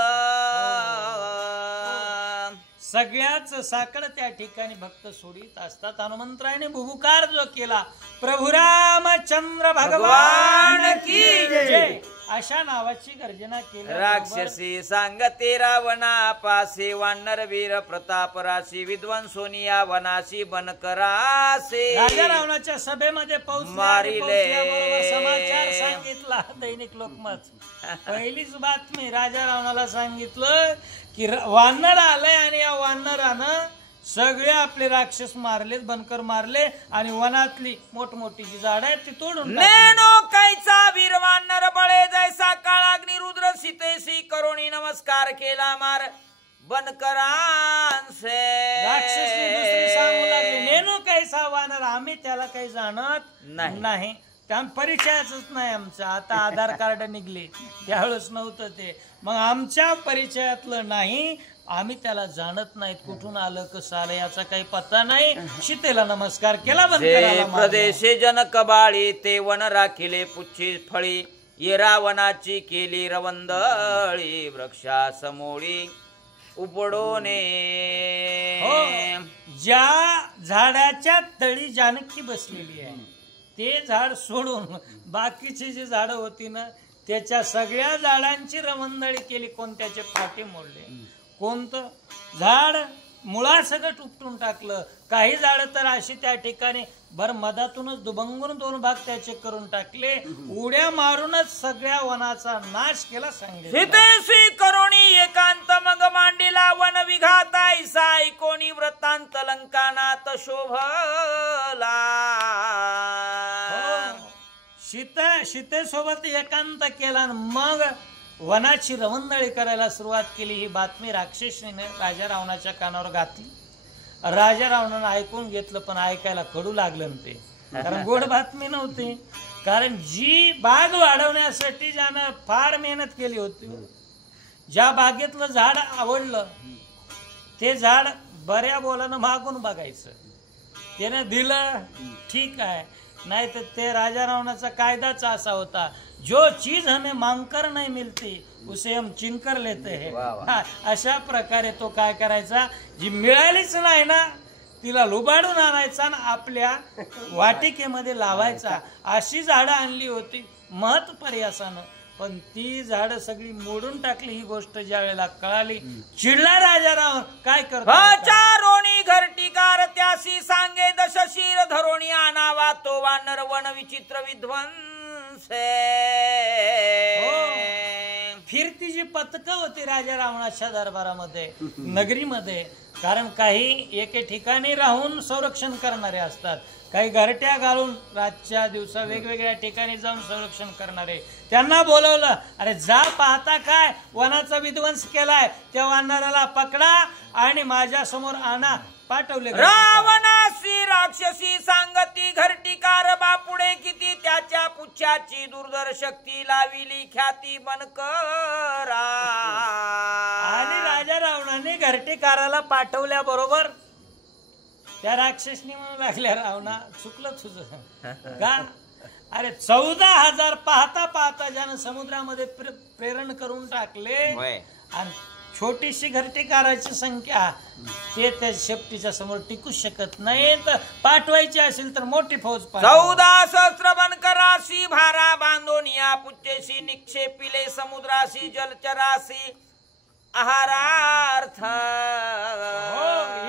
सगळ्याच साकड त्या ठिकाणी भक्त सोडित असतात. हनुमंतरायाने बुभुकार जो केला प्रभू रामचंद्र भगवान की जय अशा नावाची गर्जना केली. राक्षसी सांगते रावणा पासे वानर वीर प्रताप राशी विद्वंसोनिया वनाशी बनकरासे. राजा रावणाच्या सभेमध्ये पोहोचल्याबरोबर समाचार सांगितला. दैनिक लोकमत पहिलीच बातमी राजा रावणाला सांगितलं की वानर आलंय आणि या वानरानं सगळे आपले राक्षस मारलेत, बनकर मारले आणि वनातली मोठमोठी जी झाड आहेत ती तोडून नेनो कैचा वीर वानर बळे जैसा काळाग्नी रुद्र सीतेशी करोनी नमस्कार केला मार बनकरांसे. राक्षसी दुसरी सांगू लागली नेनो कैसा वानर, आम्ही त्याला काही जाणत नाही. त्या परिचयाच नाही आमचा. आता आधार कार्ड निघले, त्यावेळेस नव्हतं ते. मग आमच्या परिचयातलं नाही, आम्ही त्याला जाणत नाहीत. कुठून आलं कसं आलं याचा काही पत्ता नाही. सीतेला नमस्कार केला. प्रदेशे जनक बाळी ते वन राखिले पुच्छी फळी ये रावणाची केली रवंदळी वृक्षा समोळी उपडोने. ज्या झाडाच्या तळी जानकी बसलेली आहे ते झाड सोडून बाकीची जी झाडं होती ना त्याच्या सगळ्या झाडांची रवंदळी केली. कोणत्याचे फाटे मोडले, कोणतं झाड मुळासकट उपटून टाकलं. काही झाड तर अशी त्या ठिकाणी भर मधातूनच दुभंगून 2 भाग त्याचे करून टाकले. उड्या मारूनच सगळ्या वनाचा नाश केला. सीतेशी करोणी एकांत मग मांडीला वन विघाता ऐसा ऐकोनी वृत्तांत लंकानात शोभला. सीतेसोबत एकांत केला मग वनाची रवंदळी करायला सुरुवात केली. ही बातमी राक्षसीने राजा रावणाच्या कानावर घातली. राजा रावणानं ऐकून घेतलं पण ऐकायला कडू लागलं ते. कारण गोड बातमी नव्हती. कारण जी बाग वाढवण्यासाठी ज्यानं फार मेहनत केली होती, ज्या बागेतलं झाड आवडलं ते झाड बऱ्या बोलानं मागून बघायचं. त्याने दिलं ठीक आहे, नाही तर ते राजा रावणाचा कायदाच असा होता जो चीज हमें मांगकर नाही मिळते उसे हम चिंकर लेते हैं. हा, अशा प्रकारे तो काय करायचा, जी मिळालीच नाही ना तिला लुबाडून आणायचा ना आपल्या वाटिकेमध्ये लावायचा. अशी झाडं आणली होती महत् प्रयासानं, पण ती झाडं सगळी मोडून टाकली. ही गोष्ट ज्या वेळेला कळाली चिडला राजा रावण. काय करतो, चारोणी घरटिकार त्यासी सांगे दशशीर धरोणी आणावा तो वानर वन विचित्र विध्वंस. फिरती जी पथकं होती राजा रावणाच्या दरबारामध्ये नगरीमध्ये, कारण काही एके ठिकाणी राहून संरक्षण करणारे असतात, काही घरट्या घालून रातच्या दिवसा वेगवेगळ्या ठिकाणी जाऊन संरक्षण करणारे. त्यांना बोलवलं, अरे जा पाहता काय वनाचा विध्वंस केलाय, त्या वानराला पकडा आणि माझ्या समोर आणा. पाठवले. रावणासी राक्षसी सांगती घरटिकार बापुडे किती त्याच्या पुच्छाची दुर्धर शक्ती लाविली ख्याती बनकरा. आणि राजा रावणाने घरटिकाराला पाठवल्याबरोबर त्या राक्षसनी म्हणू लागल्या, रावणा चुकलं तुझं का, अरे 14,000 पाहता पाहता ज्यानं समुद्रामध्ये प्रेरण करून टाकले आणि छोटीशी घरटिकाराची संख्या ते त्या शेपटीच्या समोर टिकू शकत नाहीत. पाठवायची असेल तर मोठी फौज 14 सहस्र बनकराशी भारा बांधोनिया पुच्चेशी निक्षेपिले समुद्राशी जलचराशी आहारार्थ.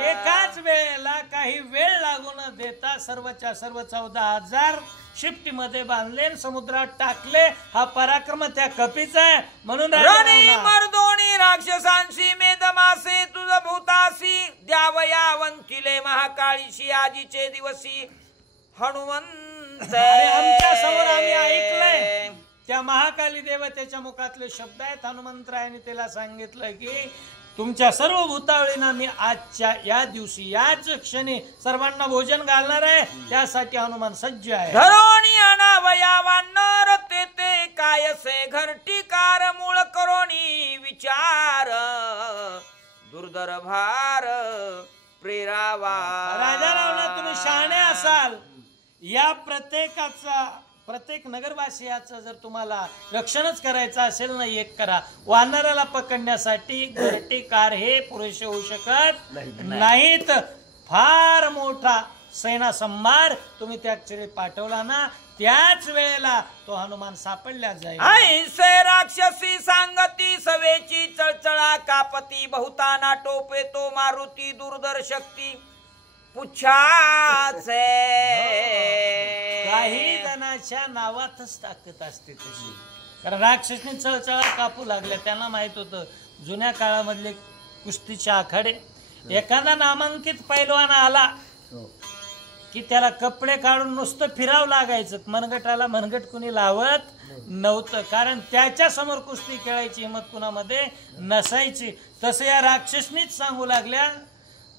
एकाच वेळेला काही वेळ लागू न देता सर्वच्या सर्व 14,000 शिफ्टीमध्ये बांधले समुद्रात टाकले. हा पराक्रम त्या कपीचा आहे. म्हणून मर्दोणी राक्षसांशी मेदमासे तुझ भूतासी द्यावयावंतिले महाकाळीशी आजीचे दिवसी हनुमंत. आमच्या समोर आम्ही ऐकलंय त्या महाकाली देवतेच्या मुखातले शब्द आहेत. हनुमंतरायाने त्याला सांगितलं की तुमच्या सर्व भूतावळींना मी आजच्या या दिवशी याच क्षणी सर्वांना भोजन घालणार आहे. त्यासाठी हनुमान सज्ज आहे. धरोणी अनावया वानर ते कायसे घरटिकार मूळ करोणी विचार दुर्धर भार प्रेरावा. राजा रावणा तुम्ही शहाणे असाल, या प्रत्येक नगरवासियाचं जर तुम्हाला रक्षणच करायचं असेल ना, एक करा. वानराला पकडण्यासाठी घरटिकार हे पुरेसे होऊ शकत नाहीत. फार मोठा सेना संभार तुम्ही त्याकडे पाठवला ना, त्याच वेळेला तो हनुमान सापडल्या जाईल. ऐसे राक्षसी सांगती सवेची चळचळा कापती बहुताना टोपे तो मारुती दुर्धर शक्ती पुच्छाचे. काही जणांच्या नावातच ताकद असते तशी, कारण राक्षसनी चळचळा कापू लागल्या. त्यांना माहित होतं जुन्या काळामधले कुस्तीचे आखाडे, एखादा नामांकित पैलवान आला की त्याला कपडे काढून नुसतं फिरावं लागायचं. मनगटाला मनगट कुणी लावत नव्हतं, कारण त्याच्या समोर कुस्ती खेळायची हिंमत कुणामध्ये नसायची. तसं या राक्षसनीच सांगू लागल्या,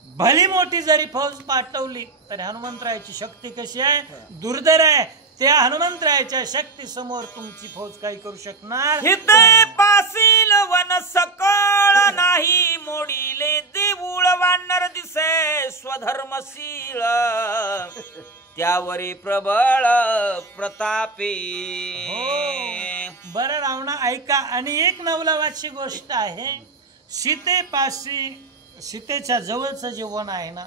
भली मोठी जरी फौज पाठवली तरी हनुमंतरायाची शक्ती कशी आहे, दुर्धर आहे. त्या हनुमंतरायाच्या शक्ती समोर तुमची फौज काही करू शकणार हिते पासील वन सकळ नाही मोडीले देऊळ वानर दिसे स्वधर्मशील त्यावरी प्रबळ प्रतापी. बरं रावणा ऐका, आणि एक नवलावाची गोष्ट आहे. सीतेच्या जवळचं जे वन आहे ना,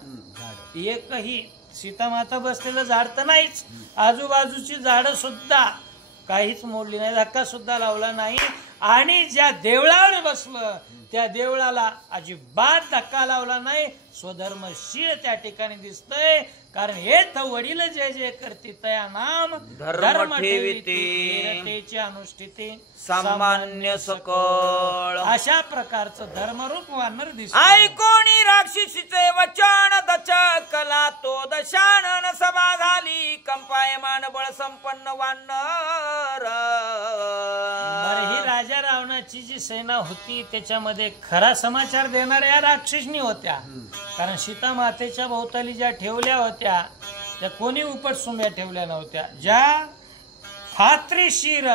एकही सीतामाता बसलेलं झाड तर नाहीच, आजूबाजूची झाडं सुद्धा काहीच मोडली नाही, धक्का सुद्धा लावला नाही. आणि ज्या देवळावर बसलं त्या देवळाला अजिबात धक्का लावला नाही. स्वधर्मशील त्या ठिकाणी दिसतंय, कारण हे तर वडील जे जे करते तया नाम धर्म ठेविते अनुष्ठिते सामान्य सकळ. अशा प्रकारचं धर्मरूप वानर दिसत. ऐकोणी राक्षसीचे वचन दचकला तो दशानन सभा झाली कंपायमान बळ संपन्न वानर. ही राजा रावणाची जी सेना होती त्याच्यामध्ये खरा समाचार देणाऱ्या राक्षसनी होत्या, कारण सीता मातेच्या भोवताली ज्या ठेवल्या होत्या त्या कोणी उपटसुंब्या ठेवल्या नव्हत्या, ज्या खात्रीशीर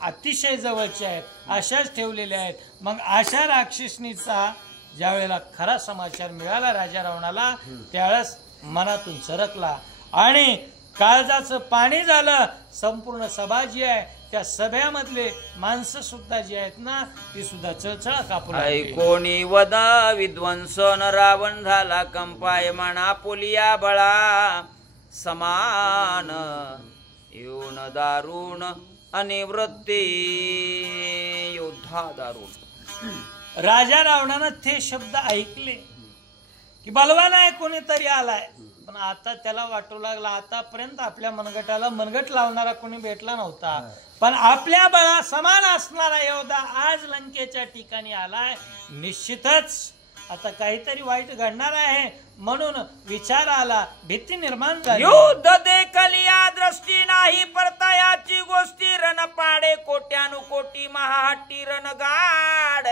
अतिशय जवळच्या आहेत अशाच ठेवलेल्या आहेत. मग अशा राक्षसनीचा ज्या वेळेला खरा समाचार मिळाला राजा रावणाला, त्यावेळेस मनातून सरकला आणि काळजाचं पाणी झालं. संपूर्ण सभा जी आहे त्या सभ्यामधले माणसं सुद्धा जी आहेत ना ती सुद्धा चळचळ कापू लागली. कोणी वदा विध्वंसन रावण झाला कंपायमान आपुलिया बळा समान येऊन दारुण अनिवृत्ती योद्धा दारुण. राजा रावणानं ते शब्द ऐकले की बलवान आहे कोणीतरी आलाय, पण आता त्याला वाटू लागला आतापर्यंत आपल्या मनगटाला मनगट लावणारा कोणी भेटला नव्हता, पण आपल्या बळा समान असणारा योद्धा आज लंकेच्या ठिकाणी आलाय, निश्चितच आता काहीतरी वाईट घडणार आहे म्हणून विचार आला, भीती निर्माण झाली. युद्ध देखलिया दृष्टी नाही परतायाची गोष्टी रण पाडे कोट्यानुकोटी महाहट्टी रणगाड.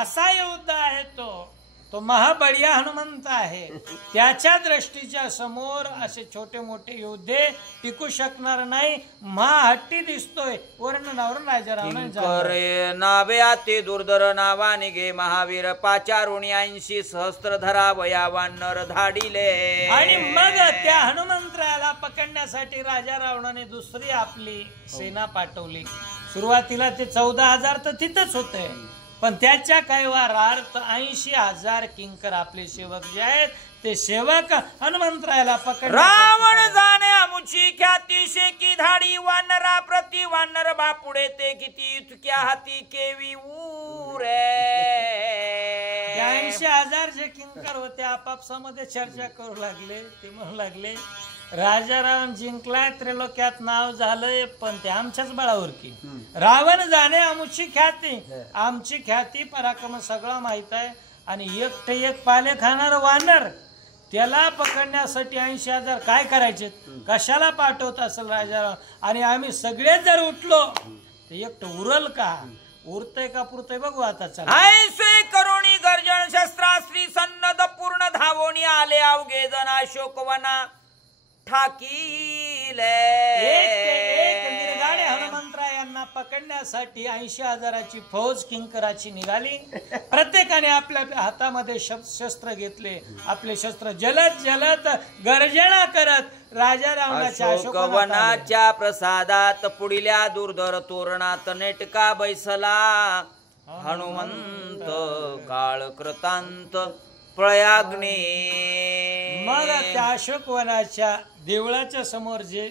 असा युद्ध आहे तो महाबळिया हनुमंत आहे. त्याच्या दृष्टीच्या समोर असे छोटे मोठे योद्धे टिकू शकणार नाही. महाहट्टी दिसतोय. वर्णनावरून राजा रावणाने नावे आते दुर्धर नावा निघे महावीर पाचारुणी 80 सहस्त्रधरा वयावान नर धाडिले. आणि मग त्या हनुमंतरायाला पकडण्यासाठी राजा रावणाने दुसरी आपली सेना पाठवली. सुरुवातीला ते 14,000 तर तिथंच होते, पण त्याच्या काही वारार्थ 80,000 किंकर आपले सेवक जे आहेत ते सेवक हनुमंतरायाला पकड. रावण जाणे आमुची ख्याती शेकी धाडी वानरा प्रति वानर बापुडे ते किती इतक्या हाती केवी उरे. 80,000 जे किंकर होते आपापसामध्ये चर्चा करू लागले. ते म्हणू लागले राजा रावण जिंकलाय, त्रिलोक्यात नाव झालंय, पण ते आमच्याच बळावर की. रावण जाणे आमची ख्याती, आमची ख्याती पराक्रम सगळं माहित आहे, आणि एकटे एक पाले खाणार वानर त्याला पकडण्यासाठी 80,000 काय करायचे, कशाला पाठवत असेल राजा रावण. आणि आम्ही सगळे जर उठलो तर एकटं उरल का, उरतय का पुरतय बघू आता. चला ऐसे करुणी गर्जन शस्त्रास्त्री सन्नद पूर्ण धावोनी आले अवघे जण अशोकवना ठाकीले. एक निर्गाडे हनुमंतरायांना पकडण्यासाठी 80,000ची फौज किंकराची निघाली. प्रत्येकाने आपल्या हातामध्ये शस्त्र घेतले. आपले शस्त्र जलद जलद गर्जना करत राजा रावणाच्या अशोकवनाच्या प्रसादात पुढल्या दुर्धर तोरणात नेटका बैसला हनुमंत काळ कृतांत प्रयाग्ने. मग त्या अशोकवनाच्या देवळाच्या समोर जे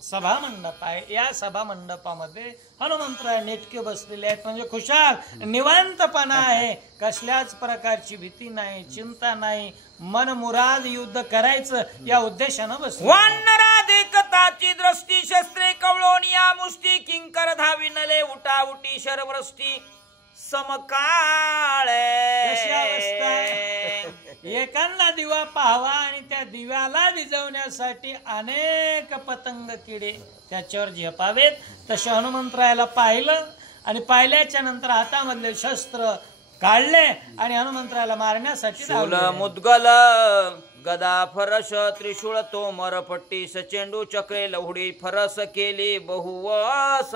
सभा मंडप आहे, या सभा मंडपामध्ये हनुमंतराय नेटके बसलेले आहेत. म्हणजे खुशाल निवांतपणा आहे, कसल्याच प्रकारची भीती नाही, चिंता नाही, मनमुराद युद्ध करायचं या उद्देशानं बसले. वानरा देखताची दृष्टी शस्त्रे कवळोनिया मुष्टी किंकर धाविनले उटा उटी शरवृष्टी समकाळ. एकांना दिवा पाहावा आणि त्या दिव्याला विझवण्यासाठी अनेक पतंग किडे त्याच्यावर झेपावेत. तसे हनुमंतरायाला पाहिलं आणि पाहिल्याच्या नंतर हातामधले शस्त्र काढले आणि हनुमंतरायाला मारण्यासाठी शूल मुद्गल गदा फरस त्रिशूळ तोमर पट्टीस चेंडू चक्रे लवडी फरस केली बहुवस.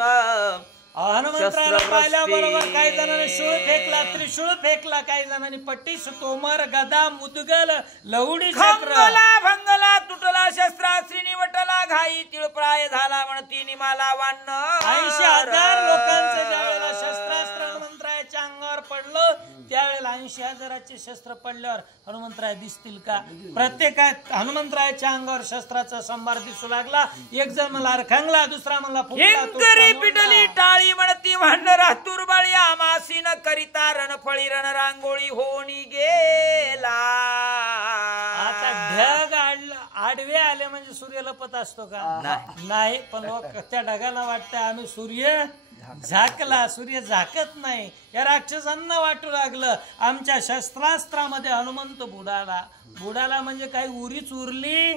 हनुमंतरायाला पाहिल्याबरोबर काही जणांनी शूळ फेकला, त्रिशूळ फेकला, काही जणांनी पट्टीस तोमर गदा मुदगल लवडी भंगला तुटला शस्त्रास्त्री निवटला घाई तिळप्राय झाला म्हणती निमाला वान्न. 80,000 लोकांचं ज्यावेळेला शस्त्रास्त्र हनुमंतरायाच्या अंगावर पडलं त्यावेळेला 80,000चे शस्त्र पडल्यावर हनुमंतराय दिसतील का. प्रत्येक हनुमंतरायाच्या अंगावर शस्त्राचा संभार दिसू लागला. एक जण मला अरखांगला, दुसरा मला पिटली टाळी म्हणती भांडरा तुरबळी आमासी न करिता रणफळी रण रांगोळी होणी गेला. आता ढग आडवे आले म्हणजे सूर्य लपत असतो का, नाही. पण लोक त्या ढगाला वाटतं आम्ही सूर्य झाकला, सूर्य झाकत नाही. या राक्षसांना वाटू लागलं आमच्या शस्त्रास्त्रामध्ये हनुमंत बुडाला म्हणजे काही उरीच उरली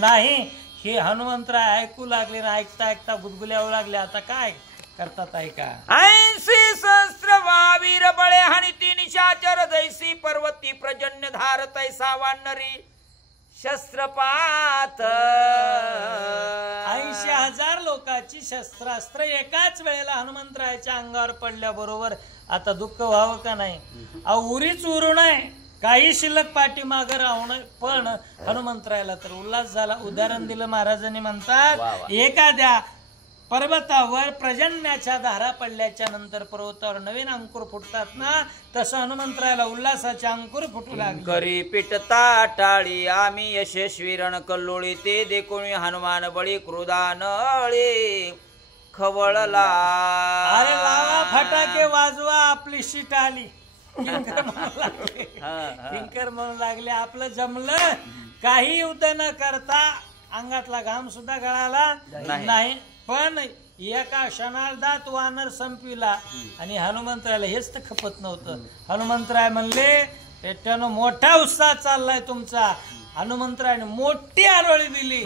नाही. हे हनुमंतराय ऐकू लागले ना, ऐकता ऐकता गुदगुल्यावू लागले. आता काय करतात ऐका. 80 सहस्त्र वावीर बळे हानिती निशाचर दैसी पर्वती प्रजन्य धार तैसा वानरी शस्त्रपात. 80,000 लोकांची शस्त्रास्त्र एकाच वेळेला हनुमंतरायाच्या अंगावर पडल्याबरोबर आता दुःख व्हावं का नाही. उरीच उरू नये काही शिल्लक पाठीमागं राहणं, पण हनुमंतरायाला तर उल्हास झाला. उदाहरण दिलं महाराजांनी, म्हणतात एखाद्या पर्वतावर पर्जन्याच्या धारा पडल्याच्या नंतर पर्वतावर नवीन अंकुर फुटतात ना, तसं हनुमंतरायाला उल्हासाचे अंकुर फुटू लागले. करी पिटता टाळी आम्ही यशस्वी रण कल्लोळी, ते देखून हनुमान बळी क्रोधानळी खवळला. अरे लावा फटाके वाजवा, आपली शीट आली. किंकर म्हणू लागले, किंकर म्हणू लागले आपलं जमलं. काही युद्ध न करता अंगातला घाम सुद्धा गळाला नाही, पण एका क्षणार्धात वानर संपविला. आणि हनुमंतरायाला हेच तर खपत नव्हतं. हनुमंतराय म्हणले, त्यानं मोठा उत्साह चाललाय तुमचा. हनुमंतरायाने मोठी आरोळी दिली.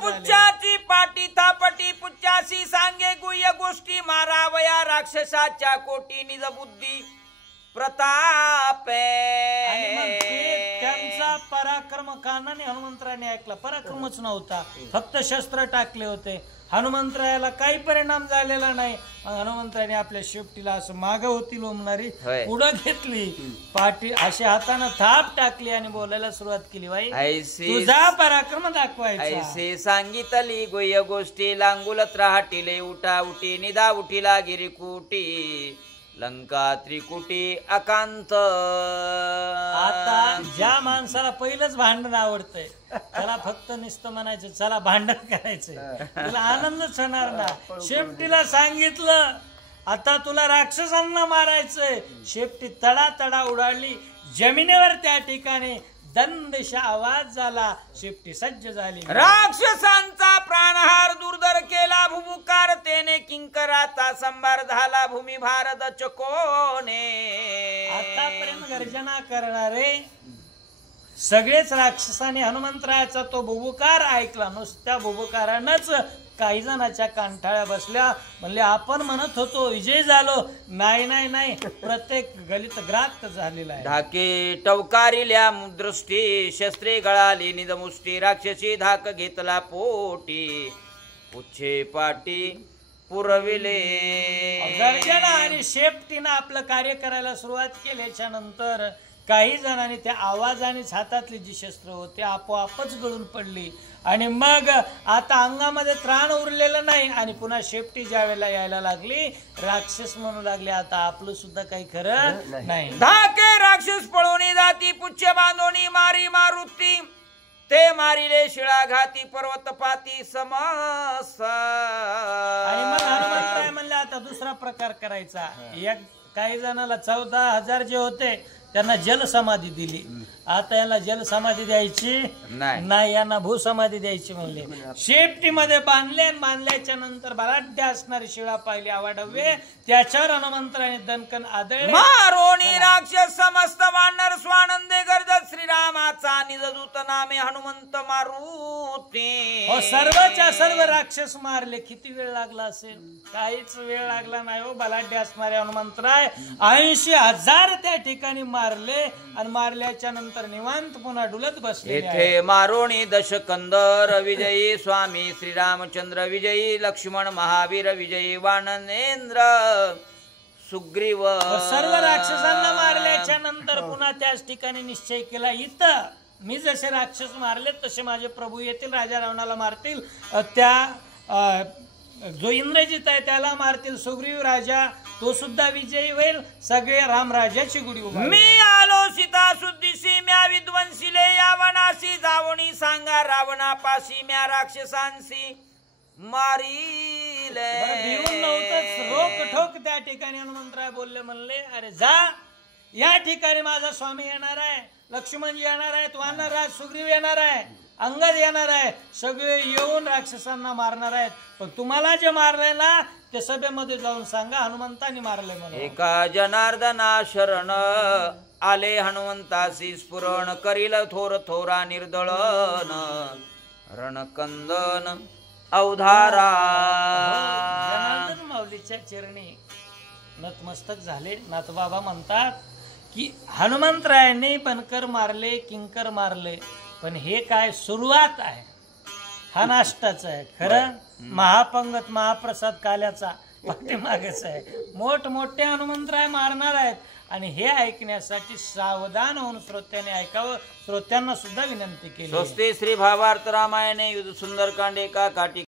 पुच्छाची पाटी थापटी पुच्छाशी सांगे गुह्य गोष्टी, मारावया राक्षसाच्या कोटी निज बुद्धी प्रताप. त्यांचा पराक्रम कानाने हनुमंतरायाने ऐकला. पराक्रमच नव्हता, फक्त शस्त्र टाकले होते. हनुमंतरायाला काही परिणाम झालेला नाही. हनुमंतरायाने आपल्या शेपटीला असं माग होती लोंबणारी पुढं घेतली, पाठी अशी हातानं थाप टाकली आणि बोलायला सुरुवात केली, बाई तुझा पराक्रम दाखवायचा. ऐसे सांगितली गुह्य गोष्टी, लांगुलत राहटिले उठा उठी निदा उठीला गिरिकुटी, लंका त्रिकुटी अकांत. आता ज्या माणसाला पहिलंच भांडण आवडतंय, त्याला फक्त नुसतं म्हणायचं चला भांडण करायचंय, तुला आनंदच होणार ना. शेपटीला सांगितलं आता तुला राक्षसांना मारायचंय. शेपटी तडा तडा उडाली जमिनीवर. त्या ठिकाणी दंडशा आवाज झाला. शेपटी सज्ज झाली. राक्षसांचा प्राणहार दुर्धर केला भूमुकार, तेने किंकराचा संभार झाला भूमी भारत चकोने. आतापर्यंत गर्जना करणारे सगळेच राक्षसाने हनुमंतरायाचा तो बुबुकार ऐकला. नुसत्या बुबुकारानंच काही जणांच्या कांठाळ्या बसल्या. म्हणले आपण म्हणत होतो विजय झालो, नाही नाही नाही, प्रत्येक गलित ग्रात झालेला आहे. धाके टवकारिल्या दृष्टी, शस्त्रे गळाली निजमुष्टी, राक्षसी धाक घेतला पोटी, पुच्छे पाटी पुरविले. गर्जना आणि शेपटीनं आपलं कार्य करायला सुरुवात केल्याच्या नंतर काही जणांनी त्या आवाजानेच हातातली जी शस्त्र होती आपोआपच गळून पडली. आणि मग आता अंगामध्ये त्राण उरलेलं नाही. आणि पुन्हा शेपटी ज्या वेळेला यायला लागली, राक्षस म्हणू लागले आता आपलं सुद्धा काही खरं नाही. धाके राक्षस पळवणी जाती, पुच्छ बांधोनी मारी मारुती, ते मारिले शिळा घाती पर्वत पाती समस. आणि मग हनुमंतराय म्हणले आता दुसरा प्रकार करायचा. एक काही जणाला 14,000 जे होते त्यांना जलसमाधी दिली. आता याला जलसमाधी द्यायची नाही, यांना भूसमाधी द्यायची म्हणले. शेपटीमध्ये बांधले आणि बांधल्याच्या नंतर बलाढ्य असणारी शिळा पाहिली आवाडव्ये, त्याच्यावर हनुमंतराने दणकन आदळले. मारोणी राक्षस समस्त वानर स्वानंदे गर्जत, श्रीरामाचा निजदूत नामे हनुमंत मारुती. सर्वच्या सर्व राक्षस मारले. किती वेळ लागला असेल? काहीच वेळ लागला नाही हो. बलाढ्य असणारे हनुमंतराय 80,000 त्या ठिकाणी मारले. आणि मारल्याच्या नंतर निवांत पुन्हा डुलत बसले. येथे मारोणी दशकंदर विजयी, स्वामी श्रीरामचंद्र विजयी, लक्ष्मण महावीर विजयी, वाननेंद्र सुग्रीव. सर्व राक्षसांना मारल्याच्या नंतर पुन्हा त्याच ठिकाणी निश्चय केला, इथं मी जसे राक्षस मारले तसे माझे प्रभू येतील, राजा रावणाला मारतील, त्या जो इंद्रजित आहे त्याला मारतील, सुग्रीव राजा तो सुद्धा विजयी होईल, सगळे रामराजाची गुढी उभारली. मी आलो सीता शुद्धीसी, म्या विध्वंसीले या वनासी, जावणी सांगा रावणापाशी, म्या राक्षसांशी मारीले. भिवून नव्हतंच, रोक ठोक त्या ठिकाणी हनुमंतराय बोलले. म्हणले अरे जा, या ठिकाणी माझा स्वामी येणार आहे, लक्ष्मणजी येणार आहेत, वानरराज सुग्रीव येणार आहे, अंगद येणार आहे, सगळे येऊन राक्षसांना मारणार आहेत. पण तुम्हाला जे मारलंय ना ते सभेमध्ये जाऊन सांगा हनुमंतांनी मारले म्हणून. एका जनार्दना शरण आले हनुमंतासी, स्फुरण करील थोर थोरा निर्दळन, रणकंदन अवधारा. जनार्दन माऊलीच्या चरणी नतमस्तक झाले. नाथबाबा म्हणतात की हनुमंतरायांनी बनकर मारले, किंकर मारले, पण हे काय सुरुवात आहे, हा नाश्ताचा आहे. खरं महापंगत महाप्रसाद काल्याचा पाठीमागेच आहे. मोठमोठे हनुमंतराय मारणार आहेत. आणि हे ऐकण्यासाठी सावधान होऊन श्रोत्याने ऐकावं. श्रोत्यांना सुद्धा विनंती केली. स्वस्ति श्री भावार्थ रामायणे युद्ध सुंदरकांड एका काठी